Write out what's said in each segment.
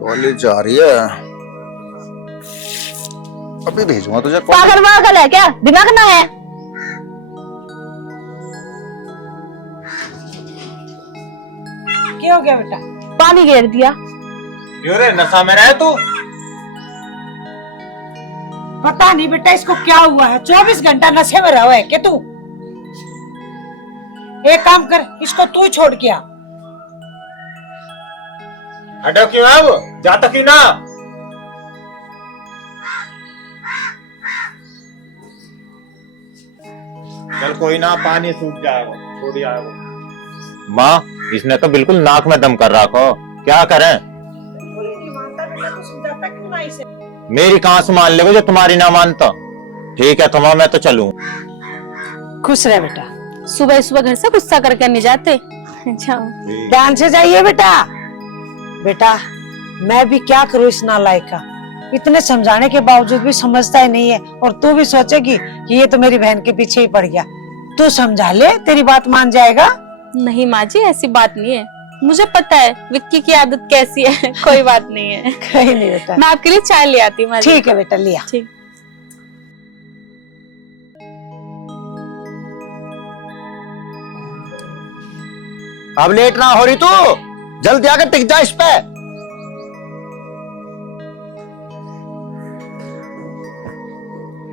College जा रही है, अभी भेजूंगा तुझे। पागल वागल है क्या, दिमाग ना है? क्या हो गया बेटा? पानी घेर दिया। क्यों रे, नशा में रहे तू? पता नहीं बेटा इसको क्या हुआ है, 24 घंटा नशे में रहा है क्या तू? एक काम कर, इसको तू छोड़ के आ। हटो क्यों है वो, जाता क्यों ना? चल कोई ना, पानी सूख जाएगा, छोड़ आएगा। माँ, इसने तो बिल्कुल नाक में दम कर रखा, क्या करें? मेरी कहाँ से मान लेगा जो तुम्हारी ना मानता? ठीक है तुम्हारा, मैं तो चलूं। खुश रहे बेटा। सुबह सुबह घर से गुस्सा करके नहीं जाते। जाओ। ध्यान से जाइए बेटा। बेटा मैं भी क्या करूँ इस नालायक का, इतने समझाने के बावजूद भी समझता ही नहीं है। और तू भी सोचेगी कि ये तो मेरी बहन के पीछे ही पड़ गया। तू समझा ले, तेरी बात मान जाएगा। नहीं माँ जी, ऐसी बात नहीं है, मुझे पता है विक्की की आदत कैसी है। कोई बात नहीं है। कहीं नहीं बेटा। मैं आपके लिए चाय ले आती हूँ माँ जी। ठीक है बेटा, लिया। ठीक। अब लेट ना हो रही तू, जल्दी आकर टिक जा इस पे।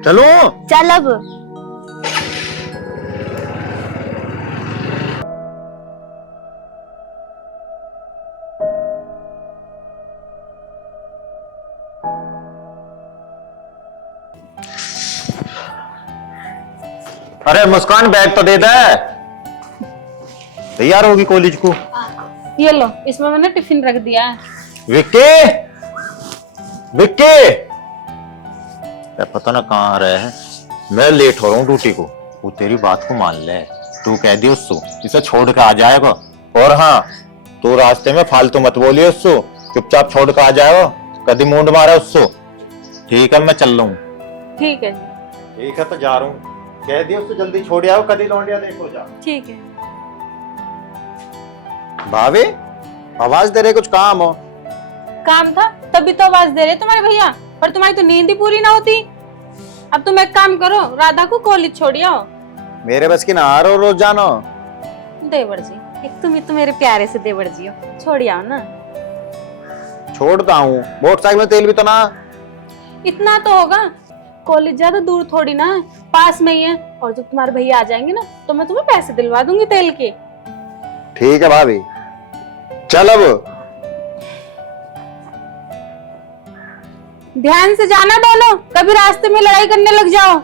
चलो चल अब। अरे मुस्कान, बैग तो दे दे। तैयार होगी कॉलेज को? ये लो, इसमें मैंने टिफिन रख दिया है। विक्की, विक्की, पता ना कहाँ रहे हैं। मैं लेट हो रहा हूँ ड्यूटी को। वो तेरी बात को मान ले, तू कह दी उसको इसे छोड़ के आ जाएगा। और हाँ, तू रास्ते में फालतू मत बोलिए उसको, चुपचाप छोड़ के आ जाएगा। कभी मुंड मारा उसको। ठीक है, मैं चल रहा हूँ। ठीक है। ठीक है तो जा रहा हूँ, कह दिया उसको जल्दी छोड़ आओ, कभी लौंडिया देखो जा। ठीक है। भाभी, आवाज दे रहे, कुछ काम हो? काम था तभी तो आवाज दे रहे तुम्हारे भैया, पर तुम्हारी तो नींद ही पूरी ना होती। अब तुम एक काम करो, राधा को कॉलेज छोड़ आओ। मेरे बस की ना आ रहा रोज जानो। देवर जी, एक तुम ही तो मेरे प्यारे से देवर जी हो, छोड़ आओ ना। छोड़ता हूँ, मोटरसाइकिल में तेल भी तो ना। इतना तो होगा, कॉलेज ज्यादा दूर थोड़ी ना है, पास में ही है। और जब तुम्हारे भैया आ जाएंगे ना, तो मैं तुम्हें पैसे दिलवा दूंगी तेल के। ठीक है भाभी, चल अब। ध्यान से जाना दोनों, कभी रास्ते में लड़ाई करने लग जाओ।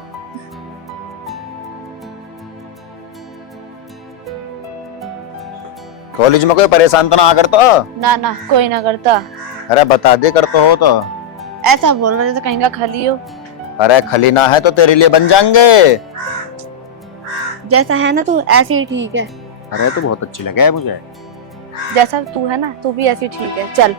कॉलेज में कोई परेशान तो ना करता? ना ना, कोई ना करता। अरे बता दे, कर तो हो तो। ऐसा बोल रहे थे कहीं का खली हो। अरे खली ना है तो तेरे लिए बन जाएंगे। जैसा है ना तू, ऐसे ही ठीक है। अरे तू बहुत अच्छी लगे है मुझे। जैसा तू है ना, तू भी ऐसे ही ठीक है। चल।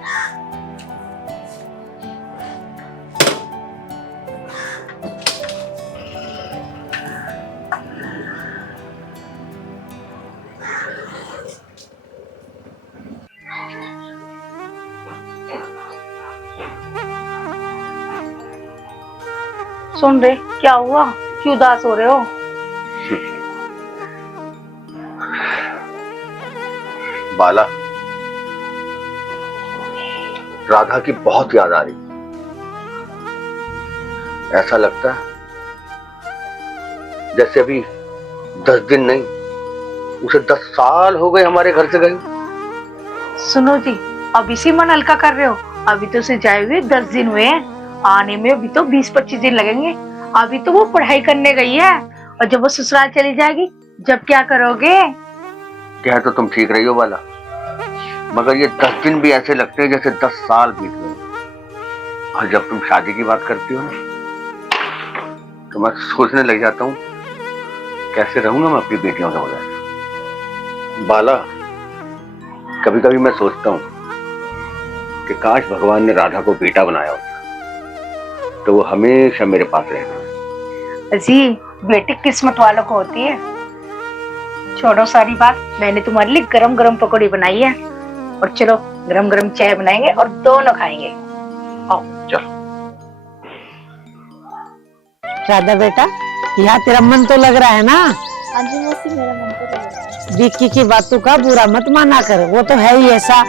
सुन रहे, क्या हुआ, क्यों उदास हो रहे हो? बाला, राधा की बहुत याद आ रही। ऐसा लगता है जैसे अभी 10 दिन नहीं, उसे 10 साल हो गए हमारे घर से गए। सुनो जी, अब इसी मन हल्का कर रहे हो? अभी तो उसे जाए हुए 10 दिन हुए हैं, आने में अभी तो 20-25 दिन लगेंगे। अभी तो वो पढ़ाई करने गई है, और जब वो ससुराल चली जाएगी, जब क्या करोगे? कह तो तुम ठीक रही हो बाला, मगर ये 10 दिन भी ऐसे लगते हैं जैसे 10 साल बीत गए। और जब तुम शादी की बात करती हो ना, तो मैं सोचने लग जाता हूँ कैसे रहूंगा मैं अपनी बेटियों के बगैर। बाला, कभी कभी मैं सोचता हूँ कि काश भगवान ने राधा को बेटा बनाया होता तो वो हमेशा मेरे पास रहता। जी, बेटी किस्मत वालों को होती है। छोड़ो सारी बात, मैंने तुम्हारे लिए गरम गरम पकौड़ी बनाई है। और चलो गरम गरम चाय बनाएंगे और दोनों खाएंगे। आओ। चलो। राधा बेटा, यहाँ तेरा मन तो लग रहा है ना? हाँ जी मौसी, मेरा मन तो लग रहा है। विक्की की बातों का बुरा मत माना कर, वो तो है ही ऐसा।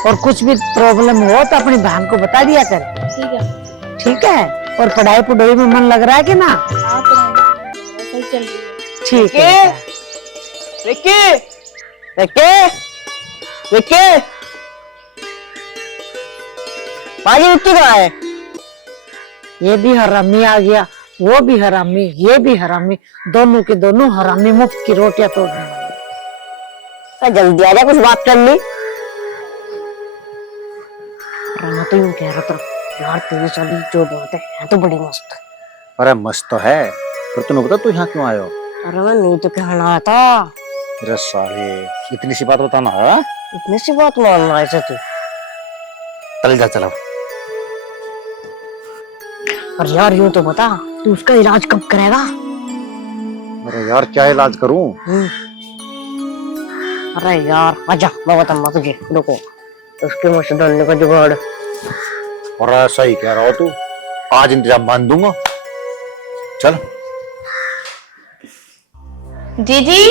और कुछ भी प्रॉब्लम हो तो अपनी बहन को बता दिया कर। ठीक है। ठीक है? और पढ़ाई पढ़ाई में मन लग रहा है कि ना? हाँ तो सही चल रही है। ठीक है। विक्की, विक्की, विक्की, बाजी विक्की कहाँ है? ये भी हरामी आ गया, वो भी हरामी, ये भी हरामी, दोनों के दोनों हरामी, मुफ्त की रोटियां तोड़ने वाले। जल्दी आ जा, कुछ बात कर ली। मैं तो यूं कह रहा था यार, तेरे साली जो बात है तो बड़ी मस्त। अरे मस्त तो है, पर तुम्हें पता तू यहाँ क्यों आयो? अरे मैं नहीं तो कहना आया था। अरे साले, इतनी सी बात बताना है? इतनी सी बात मानना है ऐसे तू? चल जा, चलो। और यार यूं तो बता, तू उसका इलाज कब करेगा? अरे यार क्या इलाज करूं? अरे यार आजा, मैं बताऊंगा तुझे, रुको। उसके मुंह से डालने का जुगाड़। और ऐसा ही कह रहा हो तू, आज इंतजाम बांध दूंगा। चल। दीदी,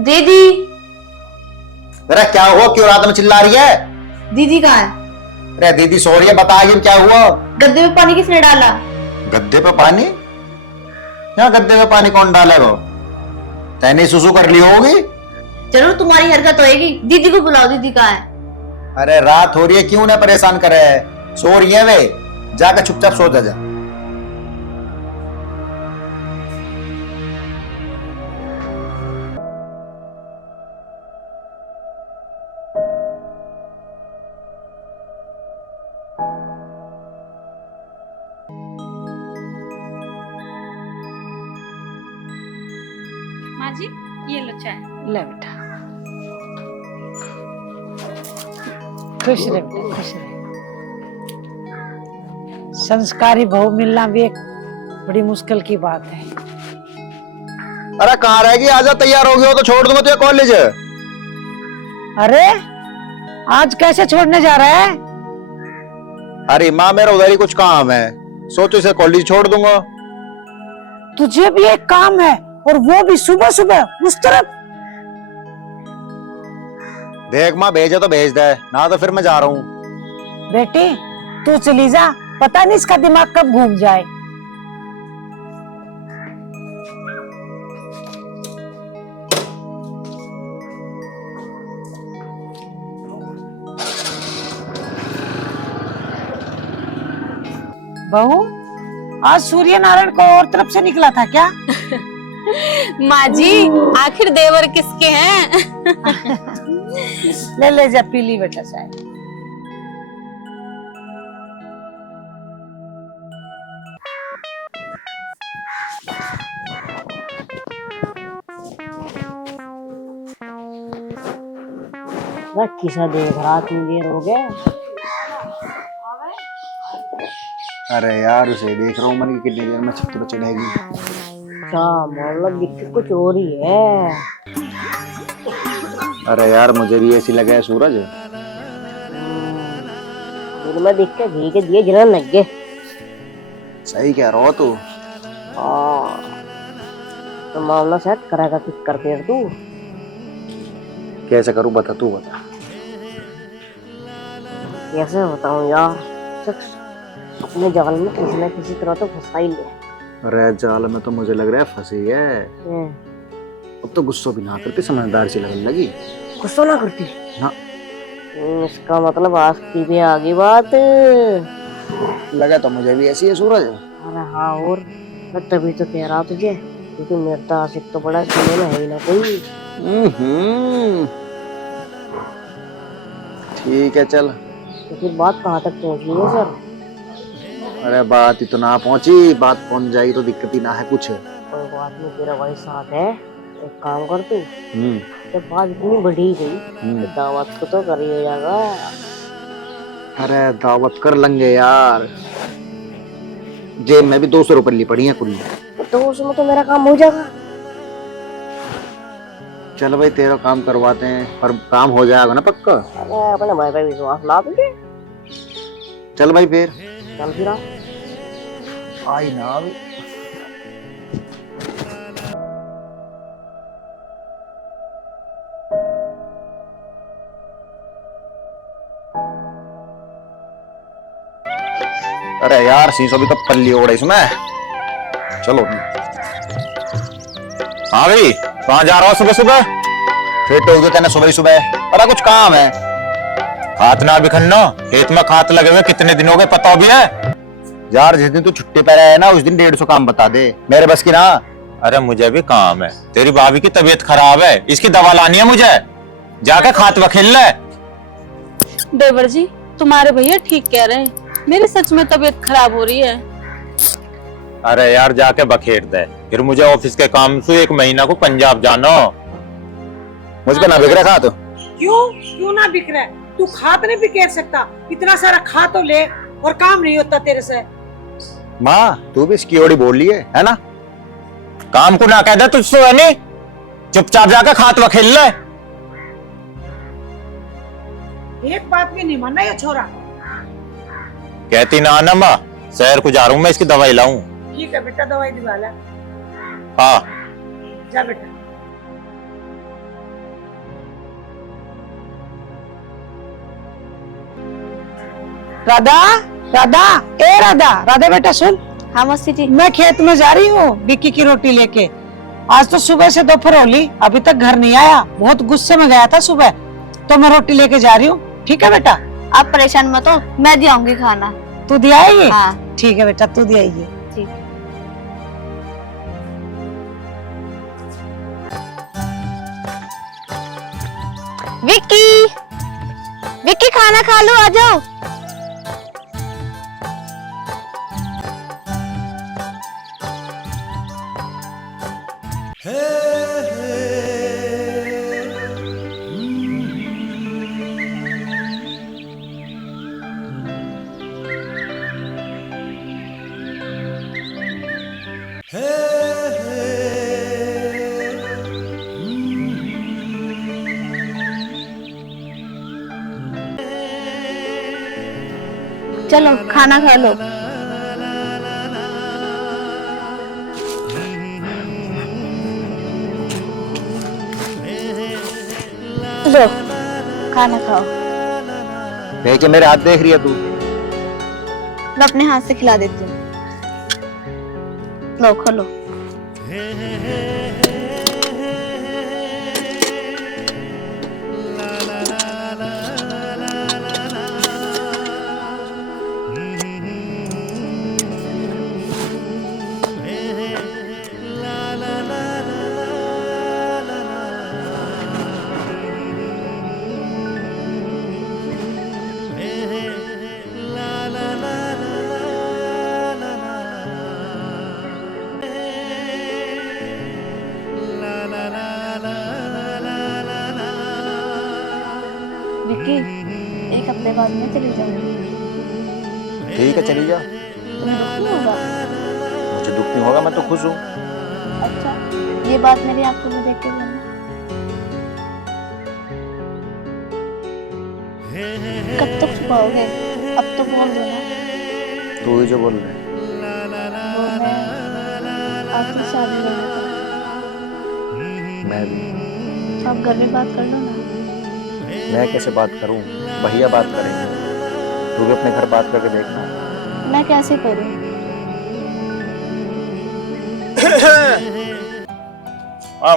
दीदी, अरे क्या हुआ, क्यों रात में चिल्ला रही है? दीदी कहाँ है? अरे दीदी सो रही है, बताइए क्या हुआ? गद्दे में पानी किसने डाला? गद्दे पे पानी? यहाँ गद्दे पे पानी कौन डालेगा? तैने सुसु कर ली होगी। जरूर तुम्हारी हरकत होएगी। दीदी को बुलाओ, दीदी कहाँ है? अरे रात हो रही है, क्यों ना परेशान करे? सो रही है वे, जाकर चुपचाप सो जा। माँ जी, ये लो चाय। ले बेटा, खुश रहे बेटा, खुश रहे। संस्कारी बहू मिलना भी एक बड़ी मुश्किल की बात है। अरे कहाँ रहेगी? आजा, तैयार हो गई हो तो छोड़ दूंगा तुझे कॉलेज। अरे आज कैसे छोड़ने जा रहा है? अरे माँ, मेरा उधर ही कुछ काम है, सोचो इसे कॉलेज छोड़ दूंगा। तुझे भी एक काम है, और वो भी सुबह सुबह उस तरफ। देख माँ, भेजे तो भेज दे, ना तो फिर मैं जा रहा हूँ। बेटी तू चली जा, पता नहीं इसका दिमाग कब घूम जाए। बहू, आज सूर्य नारायण को और तरफ से निकला था क्या? माँ जी, आखिर देवर किसके हैं? ले ले जा, पी ली बेटा चाय। किसा देख रहा, इतनी देर हो गए। अरे यार उसे देख रहा हूँ मैं, कितनी देर में छत पर चढ़ेगी। अच्छा, मतलब दिक्कत कुछ हो रही है। अरे यार मुझे भी ऐसी लगा है सूरज। मैं देख के घी के दिए जलन लग गए। सही कह रहा हो तू। तो मामला सेट करेगा कुछ करके तू। कैसे करूँ बता, तू बता। कैसे बताऊं यार, अपने जाल में किसी न किसी तरह तो फंसा ही ले। अरे जाल में तो मुझे लग रहा है फंसी है। अब तो गुस्सा भी ना करती, समझदार सी लगने लगी। गुस्सा ना करती ना। इसका मतलब आज की भी आगे बात। लगा तो मुझे भी ऐसी है सूरज। अरे हाँ, और मैं तभी तो कह रहा तुझे, क्योंकि मेरा तो आशिक तो बड़ा सुने में है ही ना कोई। ठीक है चल। तो फिर बात कहाँ तक पहुँची है सर? अरे बात ही तो ना पहुंची, बात पहुंच जाएगी तो दिक्कत ही ना है कुछ। कोई बात नहीं, तेरा भाई साथ है। एक काम कर तू, जब बात इतनी बढ़ी गई तो दावत को तो कर ही हो जाएगा। अरे दावत कर लेंगे यार, जेब में भी 200 रुपए ली पड़ी है कुल। तो उसमें तो मेरा काम हो जाएगा। चल भाई तेरा काम करवाते हैं, पर काम हो जाएगा ना पक्का? अरे अपने भाई पे विश्वास ला तुझे। चल भाई फिर। चल फिर आ। आई ना अभी। अरे यार शीशो भी तो पल्ली ओढ़ इसमें। चलो। हाँ भाई, कहाँ जा रहा हो सुबह सुबह? फिर टोक दो तेने सुबह ही सुबह। अरे कुछ काम है। खात ना बिखरना, खेत में खात लगे हुए कितने दिन हो गए पता भी है? यार जिस दिन तू छुट्टी पर आया ना उस दिन 150 काम बता दे, मेरे बस की ना। अरे मुझे भी काम है, तेरी भाभी की तबीयत खराब है, इसकी दवा लानी है मुझे। जाके खात वखेल ले। देवर जी तुम्हारे भैया ठीक कह रहे हैं, मेरी सच में तबीयत खराब हो रही है। अरे यार जाके बखेर दे, फिर मुझे ऑफिस के काम से 1 महीना को पंजाब जाना। मुझको ना बिगड़े खा तो। क्यों ना बिक रहा है? तू खात नहीं बिखेर सकता? इतना सारा खा तो ले, और काम नहीं होता तेरे से। माँ तू भी इसकी ओड़ी बोल ली है ना? काम को ना कह दे तुझसे है नहीं, चुपचाप जाके खात वखेल ले। एक बात भी नहीं मानना ये छोरा। कहती ना आना माँ, शहर को जा रहा हूँ मैं, इसकी दवाई लाऊं। ठीक है बेटा, दवाई दिवा ला। हाँ जा बेटा। राधा, राधा, ए राधा, राधा बेटा सुन। हाँ मौसी जी। मैं खेत में जा रही हूँ विक्की की रोटी लेके। आज तो सुबह से दोपहर होली, अभी तक घर नहीं आया। बहुत गुस्से में गया था सुबह, तो मैं रोटी लेके जा रही हूँ। ठीक है बेटा? आप परेशान मत हो, मैं दिलाऊंगी खाना। तू दिया आएगी? हाँ। ठीक है बेटा, तू दिया आइए। ठीक। विक्की, विक्की खाना खा लो, आ जाओ। चलो खाना खा लो। लो खाना खाओ। देख के मेरे हाथ देख रही है तू? मैं अपने हाथ से खिला देती हूँ। लो खा लो। विक्की, एक हफ्ते बाद मैं चली जाऊंगी। ठीक है चली जा। तुम्हें दुख नहीं होगा? मुझे दुख नहीं होगा, मैं तो खुश हूँ। अच्छा, ये बात मेरी आंखों में देख के बोलना। कब तक छुपाओगे? अब तो बोल दो ना। तू ही जो बोल रहे। वो मैं आपकी शादी में था। मैं भी। आप घर में बात कर लो ना। मैं कैसे बात करूं? भैया बात करेंगे, तू भी अपने घर बात करके देखना। मैं कैसे करूं?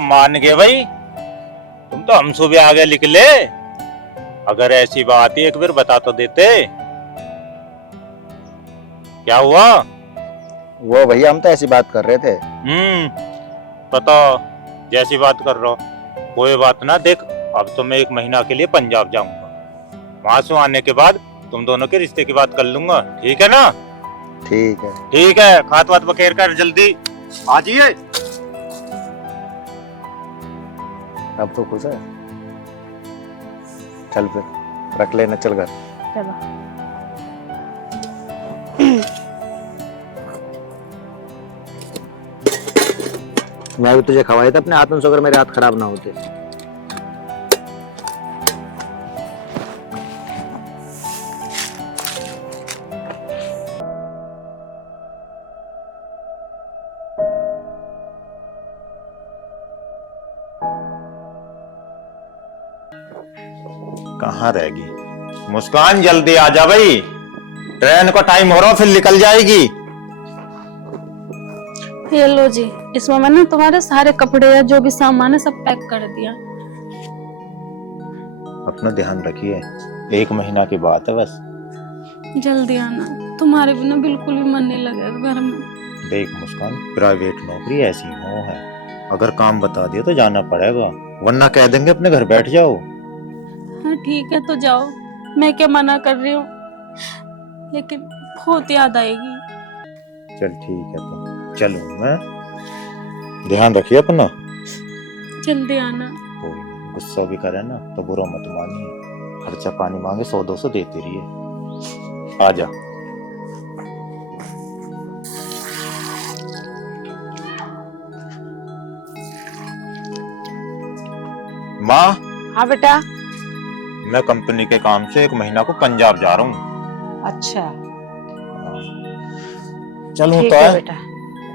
मान गए भाई, तुम तो हमसे भी आगे निकले। अगर ऐसी बात ही एक बार बता तो देते। क्या हुआ? वो भैया हम तो ऐसी बात कर रहे थे। पता जैसी बात कर रहा हो। कोई बात ना, देख अब तो मैं 1 महीना के लिए पंजाब जाऊंगा। वहां से आने के बाद तुम दोनों के रिश्ते की बात कर लूंगा, ठीक है ना? ठीक है। ठीक है, खात वात बखेर कर जल्दी आ जाइए। अब तो खुश है। चल फिर रख लेना, चल घर। चलो। मैं भी तुझे खवाया था अपने हाथों से, अगर मेरे हाथ खराब ना होते। कहाँ रहेगी? मुस्कान जल्दी आ जा भाई, ट्रेन का टाइम हो रहा फिर निकल जाएगी। ये लो जी, इसमें मैंने तुम्हारे सारे कपड़े या जो भी सामान है सब पैक कर दिया। अपना ध्यान रखिए, 1 महीना की बात है बस। जल्दी आना, तुम्हारे बिना बिल्कुल भी मन नहीं लगेगा घर में। देख मुस्कान, प्राइवेट नौकरी ऐसी हो है, अगर काम बता दिया तो जाना पड़ेगा, वरना कह देंगे अपने घर बैठ जाओ। हाँ ठीक है तो जाओ, मैं क्या मना कर रही हूँ, लेकिन बहुत याद आएगी। चल ठीक है तो चलो, मैं ध्यान रखिए अपना। जल्दी आना। कोई नहीं, गुस्सा भी करे ना तो बुरा मत मानिए, खर्चा पानी मांगे 100-200 देते रहिए। आ जा। माँ, हाँ बेटा। मैं कंपनी के काम से 1 महीना को पंजाब जा रहा हूँ। अच्छा चलूँ ठीक तो है है? बेटा।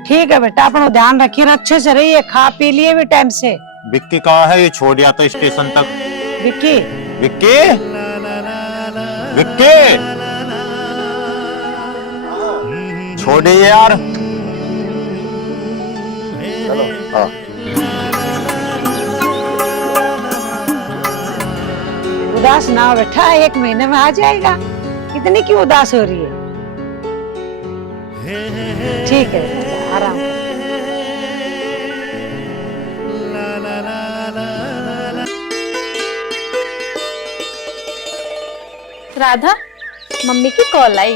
ठीक है बेटा, अपना ध्यान रखिए, अच्छे से रहिए, खा पी लिए भी टाइम से। विक्की कहाँ है? ये छोड़ दिया था स्टेशन तक। विक्की, विक्की, विक्की, छोड़िए यार। चलो हाँ। उदास ना हो बेटा, 1 महीने में आ जाएगा, इतनी क्यों उदास हो रही है? ठीक है बेटा, आराम कर। राधा, मम्मी की कॉल आई,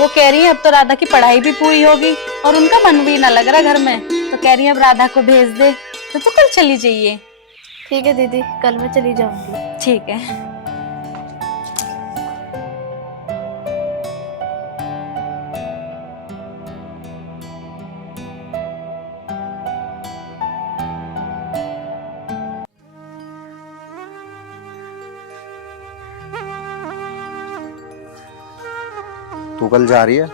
वो कह रही है अब तो राधा की पढ़ाई भी पूरी होगी और उनका मन भी ना लग रहा घर में, तो कह रही है अब राधा को भेज दे, तो कल चली जाइए। ठीक है दीदी, कल मैं चली जाऊंगी। ठीक है। तू कल जा रही है?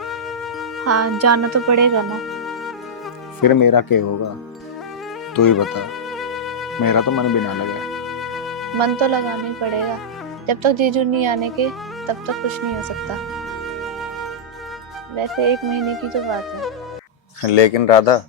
हाँ जाना तो पड़ेगा ना। फिर मेरा क्या होगा, तू ही बता। मेरा तो मन भी ना लगा। मन तो लगाना ही पड़ेगा, जब तक जीजू नहीं आने के तब तक कुछ नहीं हो सकता। वैसे 1 महीने की तो बात है। लेकिन राधा,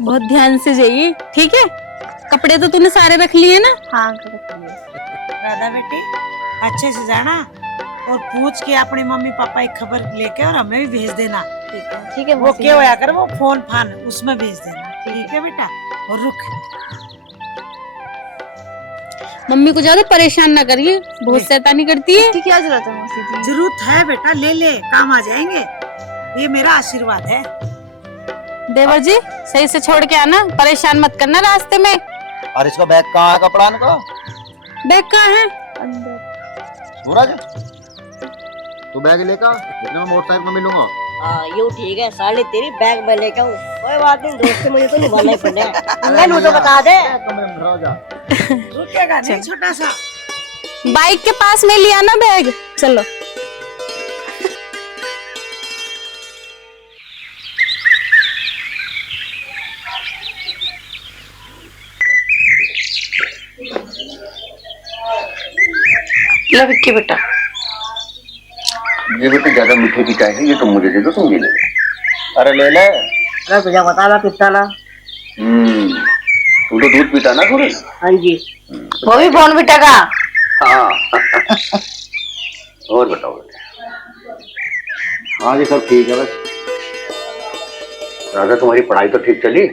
बहुत ध्यान से जाइए, ठीक है? कपड़े तो तूने सारे रख लिए ना? हाँ राधा बेटी, अच्छे से जाना और पूछ के अपने मम्मी पापा की खबर लेके और हमें भी भेज देना। ठीक है। वो क्या होया कर, वो फोन फान उसमें भेज देना। ठीक है बेटा, और रुक। मम्मी को ज्यादा परेशान ना करिए, बहुत शैतानी करती है। क्या जरूरत है मौसी जी? जरूरत है बेटा, ले ले, काम आ जाएंगे, ये मेरा आशीर्वाद है। देवर जी सही से छोड़ के आना, परेशान मत करना रास्ते में। और इसका बैग कहाँ है, कपड़ा का? बैग कहाँ है? अंदर। सूरज, तू बैग लेकर, मैं मोटरसाइकिल में मिलूंगा। हाँ यूँ ठीक है, साली तेरी बैग में लेके आऊँ, कोई बात नहीं, दोस्त मुझे तो निभाना ही पड़ेगा। मैं तो बता दे। रुकेगा नहीं छोटा सा। बाइक के पास में लिया ना बैग, चलो। लो विक्की बेटा, ये बेटा ज्यादा मीठे की चाय है, ये तुम मुझे दे दो, तुम ये ले लो। अरे ले ले। तुझे बता ला कितना ला। तू तो दूध पीता ना सूरज? हाँ जी। वो भी फोन बेटा का। हाँ। और बताओ बेटा। हाँ जी सब ठीक है बस। राधा तुम्हारी पढ़ाई तो ठीक चली?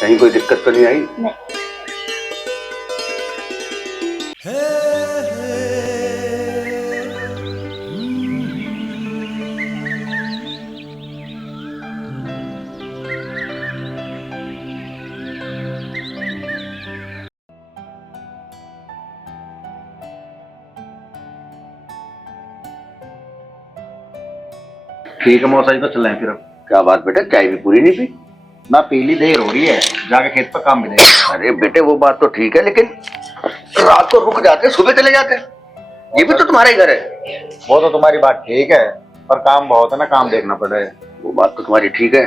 कहीं कोई दिक्कत तो नहीं आई? नहीं। ठीक है मौसा जी, तो चल रहे हैं फिर अब। क्या बात बेटा, चाय भी पूरी नहीं पी? ना पीली देर हो रही है, जाके खेत पर काम मिलेगा। अरे बेटे वो बात तो ठीक है, लेकिन रात को रुक जाते सुबह चले जाते, ये भी तो तुम्हारा ही घर है। वो तो तुम्हारी बात ठीक है, पर काम बहुत है ना, काम देखना पड़ रहा है। वो बात तो तुम्हारी ठीक है,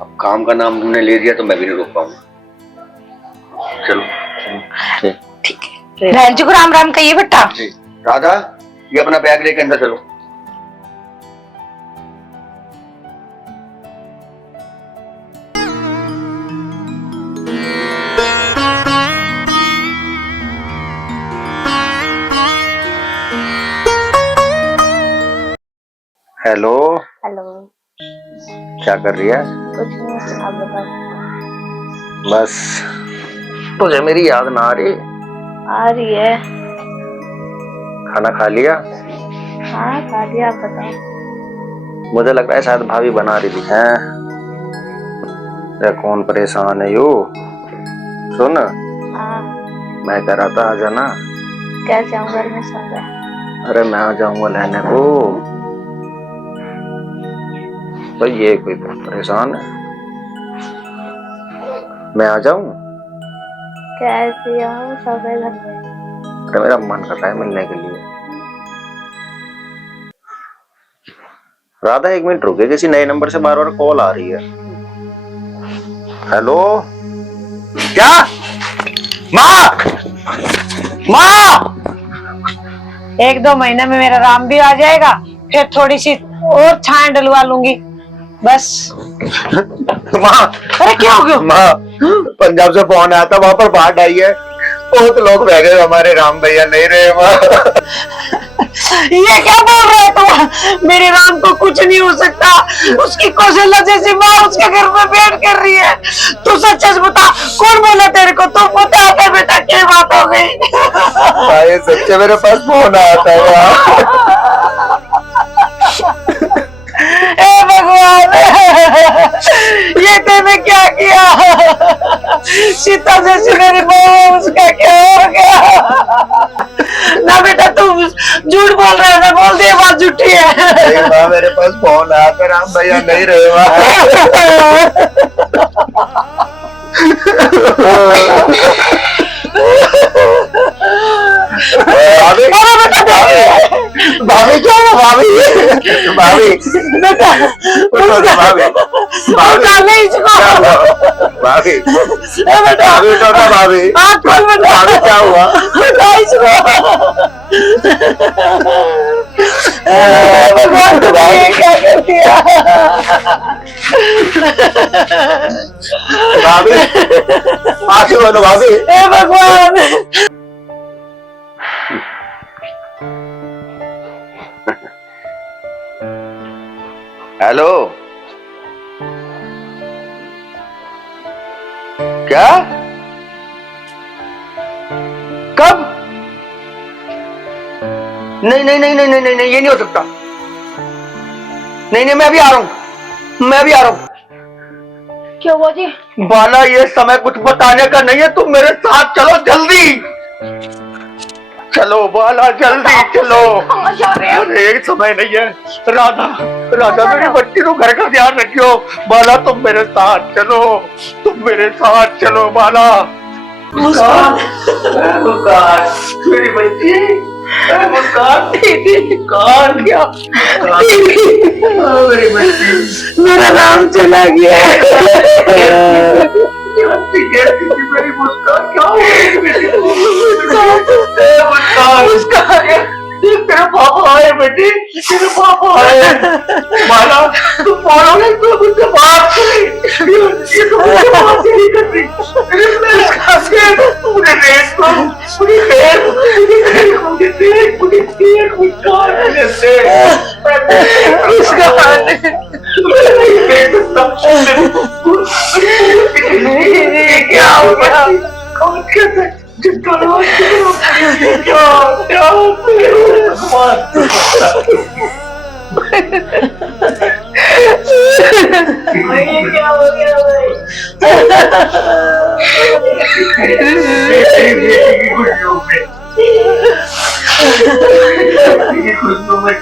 अब काम का नाम तुमने ले दिया तो मैं भी नहीं रोक पाऊंगा। चलो बहन जी को राम राम कहिए बेटा। राधा, ये अपना बैग लेके अंदर चलो। Hello, hello. क्या कर रही है? कुछ नहीं, आप बताओ। बस तुझे मेरी याद ना आ रही? आ रही है। खाना खा लिया? हाँ खा लिया, आप बताओ। मुझे लग रहा है शायद भाभी बना रही थी। हैं? अरे कौन परेशान है यू? सुन, हाँ मैं कह रहा था आ जाना। कैसे आऊँ, घर में सब है। अरे मैं आ जाऊंगा लेने को। तो ये कोई परेशान है? मैं आ जाऊं? कैसे आऊँ, सब है घर में। अरे मेरा मन कर रहा है मिलने के लिए। राधा एक मिनट रुके, किसी नए नंबर से बार बार कॉल आ रही है। हेलो, क्या? माँ, माँ। 1-2 महीने में मेरा राम भी आ जाएगा, फिर थोड़ी सी और छाया डलवा लूंगी बस। माँ, अरे क्या हो गया? माँ, पंजाब से फोन आया था, वहां पर बाढ़ आई है, बहुत लोग बह गए, हमारे राम भैया नहीं रहे। माँ ये क्या बोल रहे हो तुम? मेरे राम को कुछ नहीं हो सकता, उसकी कौशल्या जैसी माँ उसके घर में वेट कर रही है। तू सच सच बता, कौन बोला तेरे को? तू बता दे बेटा, क्या बात हो गई? ये सच्चे मेरे पास फोन आया था यार। हे भगवान, ये तूने क्या किया? सीता जैसी मेरी बहू, उसका क्या हो गया? ना बेटा तू झूठ बोल रहा है, ना बोल दे, बात झूठी है। माँ मेरे पास फोन आया था, राम भैया नहीं रहे। माँ भाभी, भाभी क्या है? भाभी, भाभी, बेटा भाभी, भाभी इसको। भाभी, बेटा भाभी तो ना भाभी, आँख खोल बेटा। भाभी क्या हुआ? बेटा इसको। भगवान तुमने ये क्या कर दिया? भाभी, आंसू बोलो भाभी। हे भगवान। हेलो, क्या? कब? नहीं नहीं नहीं नहीं नहीं नहीं, ये नहीं हो सकता। नहीं नहीं, मैं अभी आ रहा हूं, मैं अभी आ रहा हूं। क्या हुआ जी? बाला, ये समय कुछ बताने का नहीं है, तुम मेरे साथ चलो, जल्दी चलो बाला, जल्दी चलो। अरे समय नहीं है। राधा, राधा मेरी बच्ची, तो घर का ध्यान रखियो। बाला तुम मेरे साथ चलो, तुम मेरे साथ चलो बाला। मुस्कान, मुस्कान मेरी बच्ची, मुस्कान दीदी, मुस्कान क्या? मेरी बच्ची, मेरा राम चला गया। मेरी मुस्कान क्या हो गई? मुस्कान, तेरे पापा आए बेटी, तेरे पापा आए। माला तुम बोलोगे तो मुझसे बात करें, ये तो मुझसे बात ही नहीं कर रही। मुझे देख लो, मुझे देख, मुझे देख, मुझे देख, मुस्कान, मुझे देख, मुस्कान, मैं नहीं देख सकता। क्या हो गया? कौन कहता है? जितना लोग क्या क्या ये क्या हो गया भाई? खुशबू में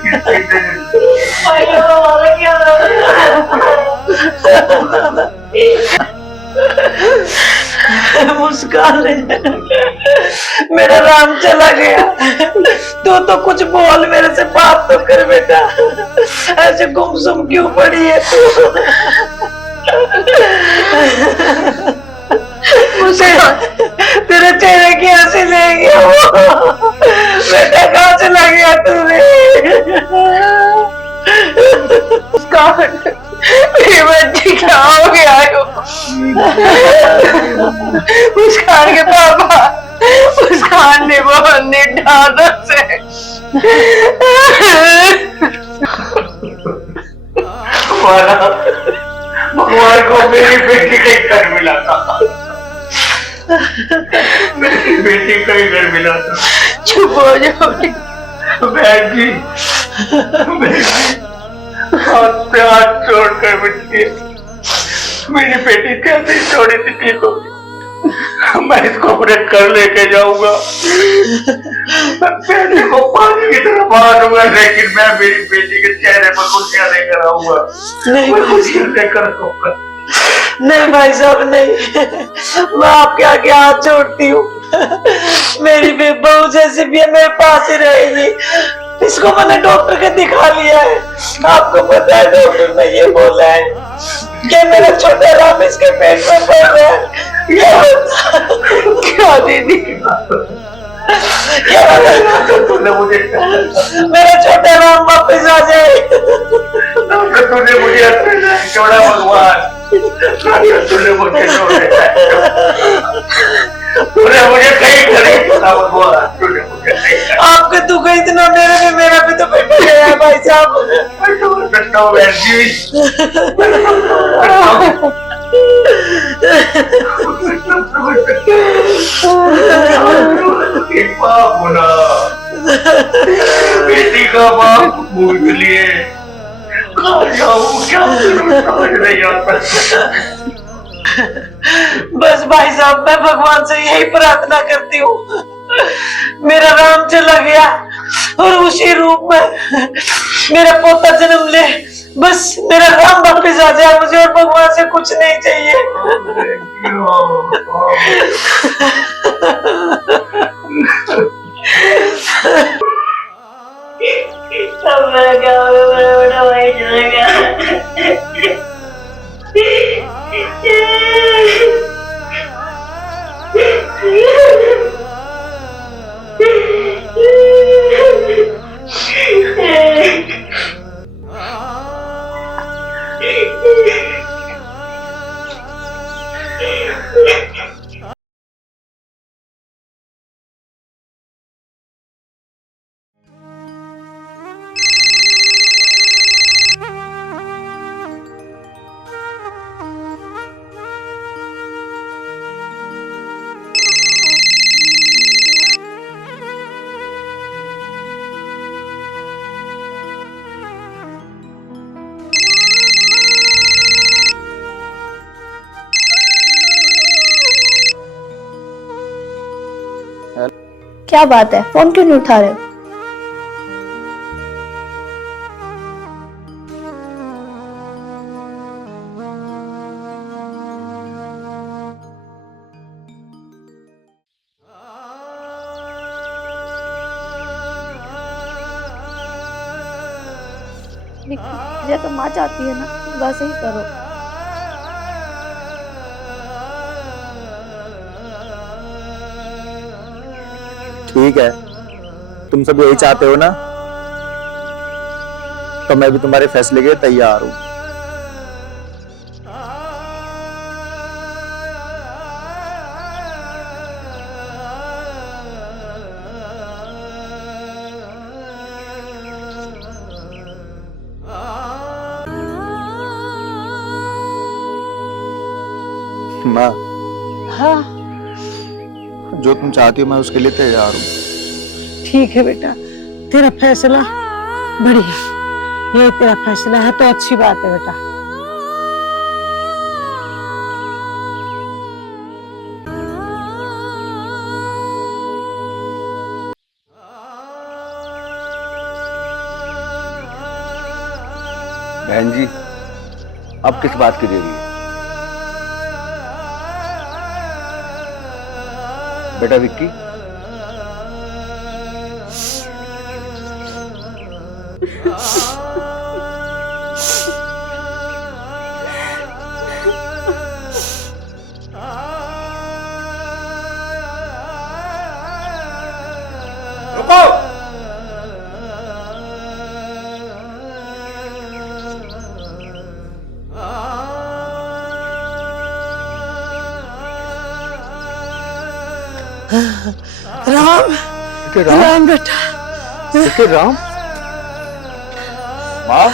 मुस्कान मेरा राम चला गया। तू तो कुछ बोल, मेरे से बात तो कर बेटा। ऐसे गुमसुम क्यों पड़ी है तू? तेरे चेहरे की हंसी ले गया वो। बेटा कहाँ चला गया तूने? बच्ची क्या हो गया? मुस्कान के पापा, मुस्कान ने बहुत निठानों से भगवान को मेरी बेटी का ही घर मिला था। मेरी बेटी का ही घर मिला था। चुप हो जाओ बहन जी, हाथ पे हाथ छोड़कर बिटिए, मेरी बेटी कैसे छोड़ी थी ठीक होगी। मैं इसको अपने घर लेके जाऊंगा, मैं बेटी को पानी की तरह मारूंगा, लेकिन मैं मेरी बेटी के चेहरे पर खुशियां लेकर आऊंगा। मैं खुशियां लेकर आऊंगा। नहीं भाई साहब नहीं, मैं आपके आगे हाथ जोड़ती हूँ। मेरी बहू जैसी भी है मेरे पास ही रहेगी। इसको मैंने डॉक्टर के दिखा लिया है। आपको पता है डॉक्टर ने ये बोला है कि मेरा छोटा राम इसके पेट में पड़ रहा है। क्या दीदी, तूने मुझे मेरा छोटा राम वापस आ जाए। तूने मुझे छोड़ा भगवान, तूने मुझे तूने मुझे कहीं नहीं छोड़ा भगवान, तूने मुझे नहीं। आपका दुख इतना मेरा भी तो पेट गया है भाई साहब। बाप होना, बेटी का बाप पूछ लिए, कहाँ जाऊँ क्या करूँ समझ नहीं आता। बस भाई साहब मैं भगवान से यही प्रार्थना करती हूँ, मेरा राम चला गया और उसी रूप में मेरा पोता जन्म ले। बस मेरा राम वापिस आ जाए, मुझे और भगवान से कुछ नहीं चाहिए। अब मैं क्या बड़ा भाई चला गया। क्या बात है, फोन क्यों नहीं उठा रहे हो? जैसा माँ चाहती है ना वैसे ही करो। ठीक है, तुम सब यही चाहते हो ना, तो मैं भी तुम्हारे फैसले के लिए तैयार हूं। माँ, हाँ जो तुम चाहती हो मैं उसके लिए तैयार हूँ। ठीक है बेटा, तेरा फैसला बढ़िया, ये तेरा फैसला है तो अच्छी बात है बेटा। बहन जी, अब किस बात की देरी है? बेटा विक्की, रुको। राम, बेटे राम, राम बेटा, बेटे राम, माँ,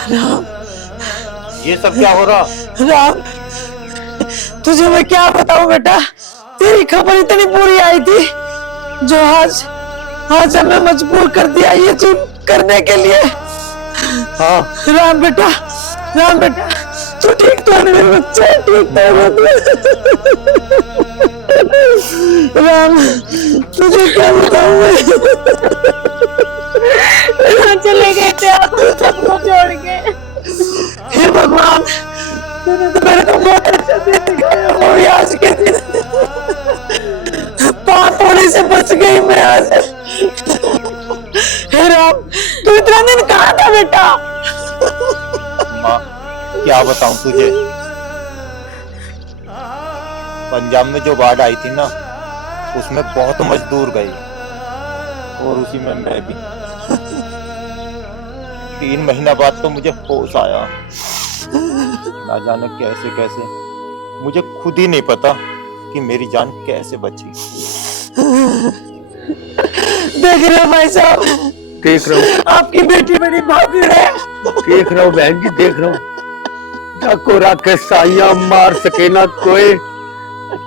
ये सब क्या हो रहा? राम, तुझे मैं क्या बताऊं बेटा, तेरी खबर इतनी पूरी आई थी जो आज हमें मजबूर कर दिया ये चीज करने के लिए। हाँ राम बेटा, तू ठीक तो है मेरे बच्चे, ठीक तो है। राम, तुझे क्या बताऊं मैं? कहाँ चले गए थे आप सबको छोड़ के? हे भगवान, तूने तो मेरे को बहुत अच्छा दिन दिखाया, और ये आज के दिन पाप होने से बच गई मैं आज। हे राम, तू इतना दिन कहाँ था बेटा? माँ, क्या बताऊं तुझे, पंजाब में जो बाढ़ आई थी ना, उसमें बहुत मजदूर गए और उसी में मैं भी। 3 महीना बाद तो मुझे होश आया, ना जाने कैसे कैसे, मुझे खुद ही नहीं पता कि मेरी जान कैसे बची। देख रहे हो भाई साहब, देख रहा हूँ, आपकी बेटी बड़ी भागी है। देख रहा हूँ बहन जी, देख रहा हूँ। जाको राके साइया मार सके ना कोई।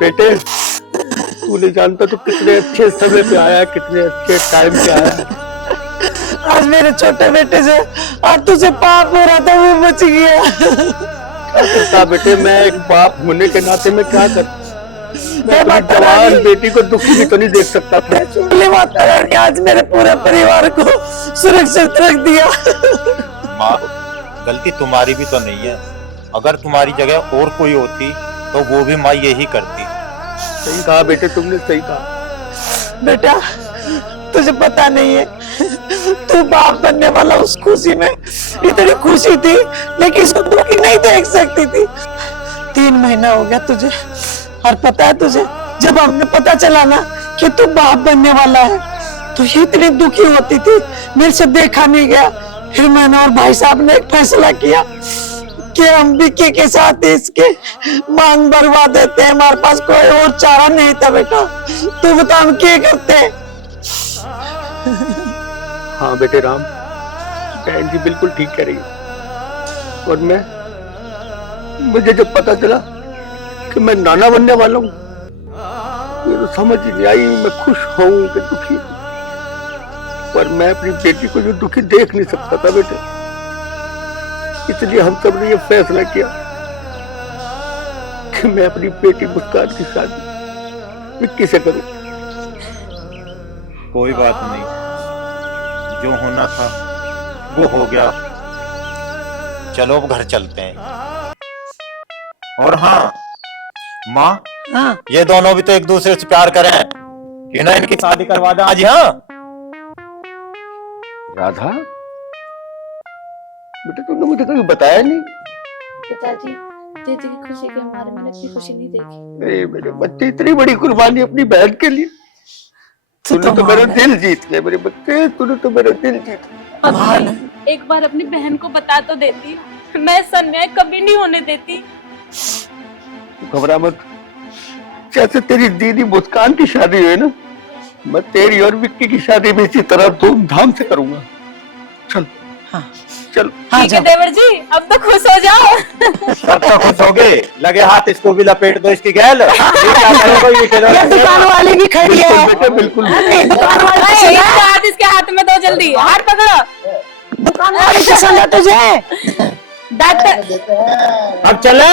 बेटे, तू नहीं जानता तो कितने अच्छे समय पे आया, कितने अच्छे टाइम पे आया। आज मेरे छोटे बेटे से आज तुझे पाप हो रहा था, वो बच गया। क्या करता बेटे, मैं एक बाप होने के नाते में क्या करता? मैं अपनी जवान बेटी को दुखी भी तो नहीं देख सकता था। चुगली माता रानी आज मेरे पूरे परिवार को सुरक्षित रख दिया। माँ, गलती तुम्हारी भी तो नहीं है, अगर तुम्हारी जगह और कोई होती तो वो भी माँ यही करती। सही कहा बेटे, तुमने सही कहा। बेटा, तुझे पता नहीं है, तू बाप बनने वाला उस खुशी में इतनी खुशी थी, लेकिन इसको दुखी नहीं देख सकती थी। 3 महीना हो गया तुझे, और पता है तुझे, जब हमने पता चला ना कि तू बाप बनने वाला है, तो ये इतनी दुखी होती थी, मेरे से देखा नहीं गया। फिर मैंने और भाई साहब ने एक फैसला किया कि हम विक्की के साथ इसके मांग भरवा देते हैं, हमारे पास कोई और चारा नहीं था। बेटा, तू बता हम क्या करते हैं? हाँ बेटे राम, बहन जी बिल्कुल ठीक कह रही है। और मुझे जब पता चला कि मैं नाना बनने वाला हूँ, मुझे तो समझ ही नहीं आई मैं खुश हूँ कि दुखी हूँ। पर मैं अपनी बेटी को जो दुखी देख नहीं सकता था बेटे, इसलिए हम सब ने ये फैसला किया कि मैं अपनी बेटी मुस्कान की शादी विक्की से करूं। कोई बात नहीं, जो होना था वो हो गया। चलो अब घर चलते हैं। और हाँ माँ, हाँ, ये दोनों भी तो एक दूसरे से प्यार करें कि ना, इनकी शादी करवा दें आज। हाँ राधा, बेटा तुमने मुझे कभी बताया नहीं। पिताजी, दीदी की खुशी के हमारे मैंने इतनी खुशी नहीं देखी। अरे मेरे बच्चे, इतनी बड़ी कुर्बानी अपनी बहन के लिए। तूने तो मेरा दिल जीत लिया मेरे बच्चे, तूने तो मेरा दिल जीत लिया। एक बार अपनी बहन को बता तो देती, मैं ऐसा अन्याय कभी नहीं होने देती। घबरा मत, जैसे तेरी दीदी मुस्कान की शादी हुई ना, मैं तेरी और विक्की की शादी भी इसी तरह धूमधाम से करूंगा। चल हाँ, चल। ठीक है देवर जी, अब तो खुश हो जाओ। सब तो खुश हो गए, लगे हाथ इसको भी लपेट दो इसकी गैल। ये क्या करोगे, ये चलो। ये दुकान वाले भी खड़ी है। बेटे बिल्कुल दुकान वाले अरे, से इसका हाथ इसके हाथ में दो, जल्दी हाथ पकड़ो। दुकान वाले पसंद है तुझे? डॉक्टर अब चले।